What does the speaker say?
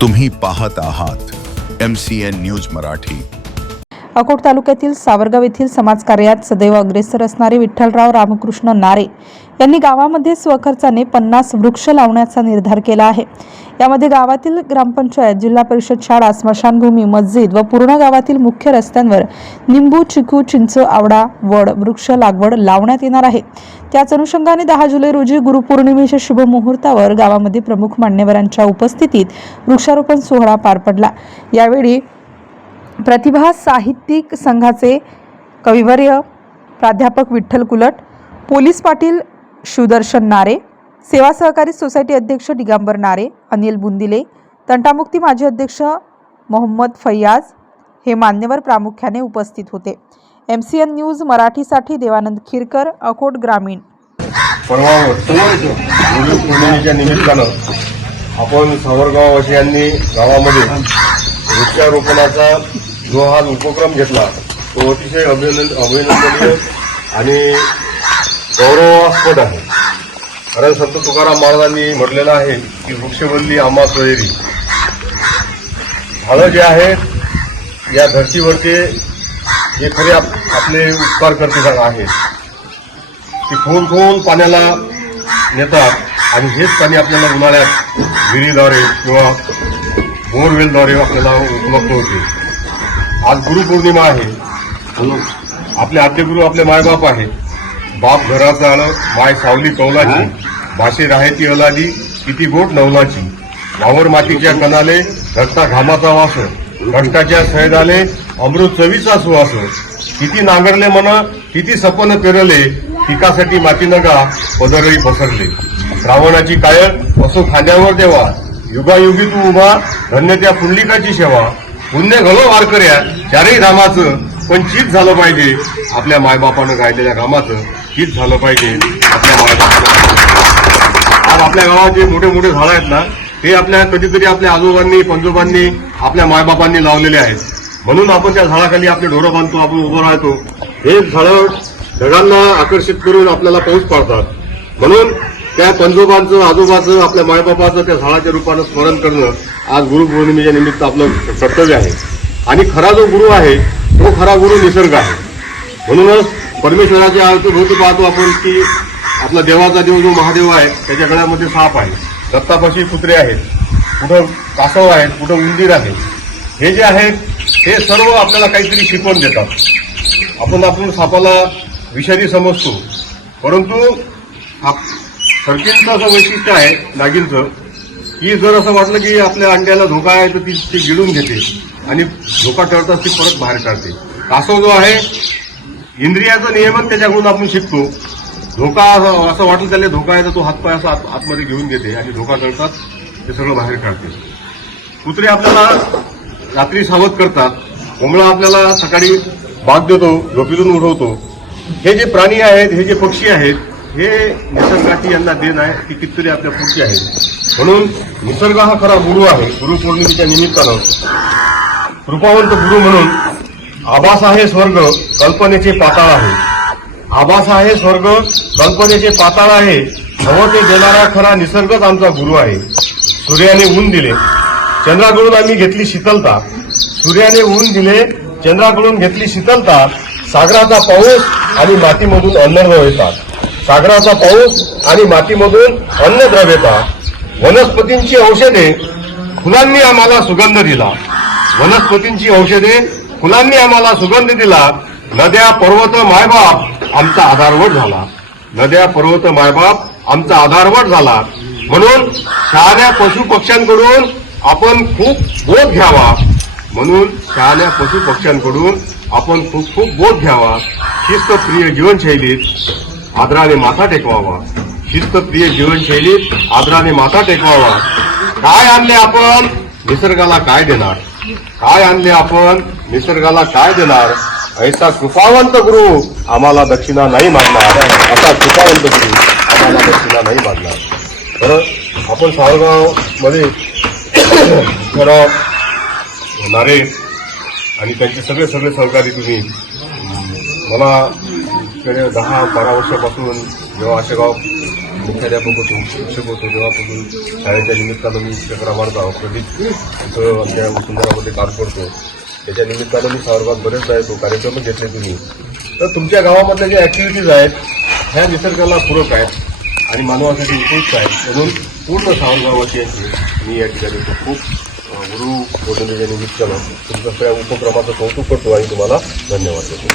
तुम्ही पाहत आहात M C N news Marathi. Akot तालुक्यातील सावरगाव येथील समाजकार्यात सदैव अग्रेसर असणारे विठ्ठलराव रामकृष्ण नारे यांनी गावामध्ये स्वखर्चाने पन्नास वृक्ष लावण्याचा निर्धार केला आहे. यामध्ये गावातील ग्रामपंचायत जिल्हा परिषद शाळा स्मशानभूमी मस्जिद व पूर्ण गावातील मुख्य रस्त्यांवर निंबू चिकू चिंच आवडा वड वृक्ष लागवड लावण्यात येणार आहे. त्याच अनुषंगाने दहा जुलै रोजी गुरुपौर्णिमेच्या शुभमुहूर्तावर गावामध्ये प्रमुख मान्यवरांच्या उपस्थितीत वृक्षारोपण सोहळा पार पडला. यावेळी प्रतिभा साहित्यिक संघाचे कविवर्य प्राध्यापक विठ्ठल कुलट पोलीस पाटील सुदर्शन नारे सेवा सहकारी सोसायटी अध्यक्ष दिगंबर नारे अनिल बुंदिले तंटामुक्ती माजी अध्यक्ष मोहम्मद फैयाज हे मान्यवर प्रामुख्याने उपस्थित होते. एम सी एन न्यूज मराठीसाठी देवानंद खिरकर अकोट ग्रामीण. परवा निमित्तानं आपण सावरगाववासियांनी गावामध्ये वृक्षारोपणाचा जो हा उपक्रम घेतला तो अतिशय अभिनंद अभिनंदनीय आणि गौरवास्पद आहे. कारण संत तुकाराम महाराजांनी म्हटलेलं आहे की वृक्षवल्ली आम्हा सोयरी झाडं जे आहेत या धरतीवरती जे खरे आप- आपले उपकार करते आहेत ती खोल खोल पाण्याला नेतात आणि हेच पाणी आपल्याला उन्हाळ्यात विहिरीद्वारे किंवा बोरवेलद्वारे आपल्याला उपलब्ध होते. आज गुरुपौर्णिमा आहे. आपले आद्यगुरु आपले मायबाप आहेत. बाप घराचं आलं माय सावली कौलाची भाषे राहायची अलाली किती गोट नवलाची. वावर मातीच्या कणाले रक्ता घामाचा वास कष्टाच्या सैदाले अमृत चवीचा सुवास किती नांगरले मन किती सपन पेरले पिकासाठी माती नगा पदरही पसरले. रावणाची कायळ असो खांद्यावर देवा. युगायुगी तू उभा धन्य त्या पुंडलिकाची सेवा. पुण्य घलो वारकऱ्या चारही धामाचं पण चीत झालं पाहिजे. आपल्या मायबापानं गायलेल्या कामाचं चीत झालं पाहिजे. आपल्या मायबापानं आज आपल्या गावात जे मोठे मोठे झाडं आहेत ना ते आपल्या कधीतरी आपल्या आजोबांनी पंजोबांनी आपल्या मायबापांनी लावलेले आहेत. म्हणून आपण त्या झाडाखाली आपले ढोरं बांधतो आपण उभं राहतो. हे झाडं ढगांना आकर्षित करून आपल्याला पाऊस पाडतात. म्हणून त्या पंजोबांचं आजोबाचं आपल्या मायबापाचं त्या झाडाच्या रूपानं स्मरण करणं आज गुरुपौर्णिमेच्या निमित्त आपलं कर्तव्य आहे. आणि खरा जो गुरु आहे तो खरा गुरु निसर्ग आहे. म्हणूनच परमेश्वराच्या अवतीभोवती पाहतो आपण की आपला देवाचा देव जो महादेव आहे त्याच्या गळ्यामध्ये साप आहे. दत्तापाशी कुत्रे आहेत कुठं कासव आहेत कुठं उंदीर आहे हे जे आहेत हे सर्व आपल्याला काहीतरी शिकवण देतात. आपण आपण सापाला विषारी समजतो. परंतु आप- असं वैशिष्ट्य आहे नागिनचं की जर असं वाटलं की आपल्या अंड्याला धोका आहे तर ती ती गिळून घेते आणि धोका टळताच ती परत बाहेर काढते. कासव जो आहे इंद्रियाचं नियमन त्याच्याकडून आपण शिकतो. धोका असं वाटलं त्याला धोका आहे तर तो हातपाय असं आत आतमध्ये घेऊन घेते आणि धोका कळतात ते सगळं बाहेर काढते. कुत्रे आपल्याला रात्री सावध करतात कोंबडा आपल्याला सकाळी बाग देतो झोपीतून उठवतो. हे जे प्राणी आहेत हे जे पक्षी आहेत हे निसर्गाची यांना देण आहे की कितीतरी आपल्या पुढची आहे म्हणून निसर्ग हा खरा गुरु आहे गुरुपौर्णिमेच्या निमित्तानं. कृपावंत गुरु म्हणून आभास आहे स्वर्ग कल्पनेचे पाताळ आहे. आभास आहे स्वर्ग कल्पनेचे पाताळ आहे. हवं ते देणारा खरा निसर्गच आमचा गुरु आहे. सूर्याने ऊन दिले. चंद्राकडून आम्ही घेतली शीतलता. सूर्याने ऊन दिले चंद्राकडून घेतली शीतलता. सागराचा पाऊस आणि मातीमधून अन्नद्रव येतात सागराचा पाऊस आणि मातीमधून अन्नद्रव येतात वनस्पतींची औषधे फुलांनी आम्हाला सुगंध दिला. वनस्पतींची औषधे फुलांनी आम्हाला सुगंध दिला. नद्या पर्वत मायबाप आमचा आधारवट झाला. नद्या पर्वत मायबाप आमचा आधारवट झाला. म्हणून शहाण्या पशु पक्ष्यांकडून आपण खूप बोध घ्यावा. म्हणून शहाण्या पशु पक्ष्यांकडून आपण खूप खूप बोध घ्यावा. शिस्तप्रिय जीवनशैलीत आदराने माथा टेकवावा. शिस्तप्रिय जीवनशैलीत आदराने माथा टेकवावा. काय आणले आपण? निसर्गाला काय देणार? काय आणले आपण? निसर्गाला काय देणार? ऐसा कृपावंत गुरु आम्हाला दक्षिणा नाही मागणार. असा कृपावंत गुरु आम्हाला दक्षिणा नाही मागणार. तर आपण सावरगाव खरं नारे आणि त्यांचे सगळे सगळे सहकारी तुम्ही मला गेल्या दहा बारा वर्षापासून जेव्हा आशेगाव मुख्याध्यापक होतो शिक्षक होतो तेव्हापासून शाळेच्या निमित्तानं मी चक्रा मारतो कधी इथं आमच्या वसुंधरामध्ये काम करतो. त्याच्या निमित्तानं मी सावरगावात बरेच येतो कार्यक्रम घेतले तुम्ही. तर तुमच्या गावामधल्या ज्या ॲक्टिव्हिटीज आहेत ह्या निसर्गाला पूरक आहेत आणि मानवासाठी उपयुक्त आहेत. म्हणून पूर्ण सावरगाववासियांची मी या ठिकाणी खूप गुरु पौर्णिमेच्या निमित्तानं तुमच्या सगळ्या उपक्रमाचं कौतुक करतो आणि तुम्हाला धन्यवाद देतो.